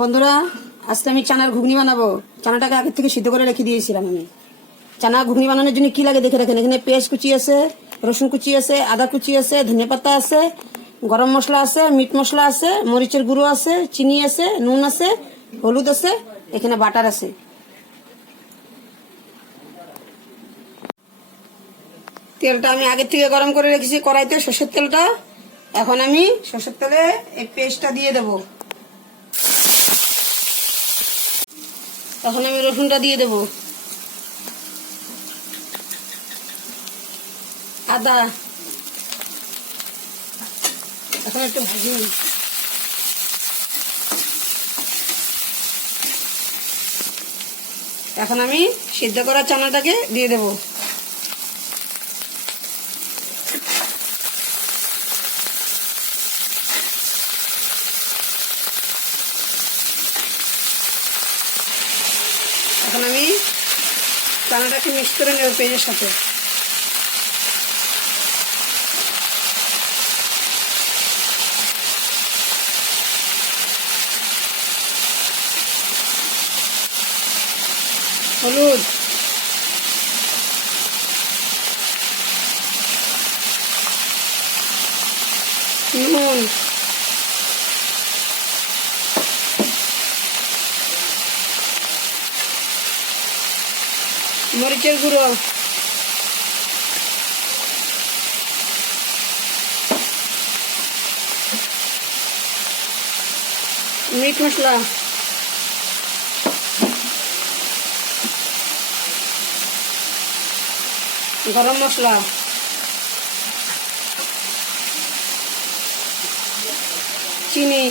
বন্ধুরা, আজকে আমি চানার ঘুগনি বানাবো। চানাটাকে আগে থেকে সিদ্ধ করে রেখে দিয়েছিলাম আমি। চানা ঘুগনি বানানোর জন্য কি লাগে দেখে রাখেন। এখানে পেঁয়াজ কুচি আছে, রসুন কুচি আছে, আদা কুচি আছে, ধনে পাতা আছে, গরম মশলা আছে, মিট মশলা আছে, মরিচের গুঁড়ো আছে, চিনি আছে, নুন আছে, হলুদ আছে, এখানে বাটার আছে। তেলটা আমি আগে থেকে গরম করে রেখেছি কড়াইতে, সর্ষের তেলটা। এখন আমি সর্ষের তেলে এই পেস্টটা দিয়ে দেবো। এখন আমি রসুনটা দিয়ে দেব, আদা, এখন একটু ভাজি। এখন আমি সিদ্ধ করা চানাটাকে দিয়ে দেব। এখন আমি চানাটাকে মিক্স করে নেব পেঁয়াজের সাথে। হলুদ, নুন, মরিচের গুঁড়ো, মিট মশলা, গরম মশলা, চিনি,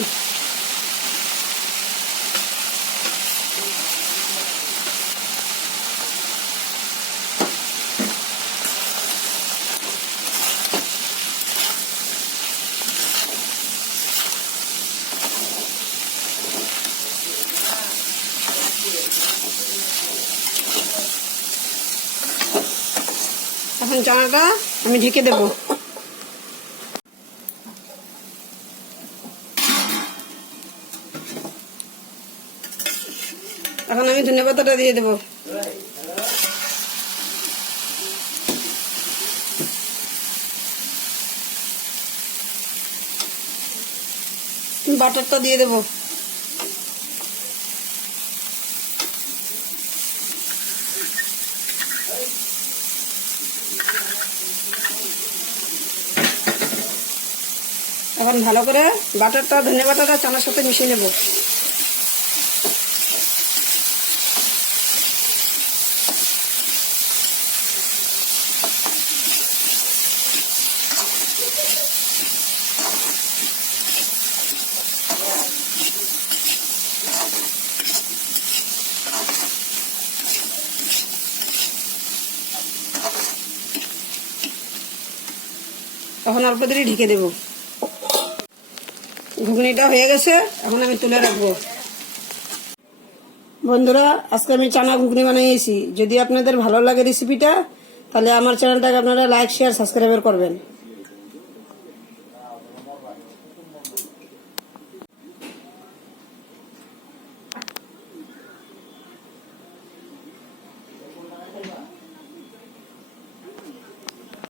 এখন চানাটা আমি ঢেকে দেব। এখন আমি ধনে পাতাটা দিয়ে দেব। বাটারটা দিয়ে দেব। এখন ভালো করে বাটারটা, ধনে বাটারটা চানার সাথে মিশিয়ে নেব। এখন অল্প দেরি ঢেকে দেব। ঘুগনিটা হয়ে গেছে, এখন আমি তুলে রাখবো। বন্ধুরা, আজকে আমি চানা ঘুগনি বানিয়েছি। যদি আপনাদের ভালো লাগে রেসিপিটা, তাহলে আমার চ্যানেলটাকে আপনারা লাইক, শেয়ার, সাবস্ক্রাইব করবেন।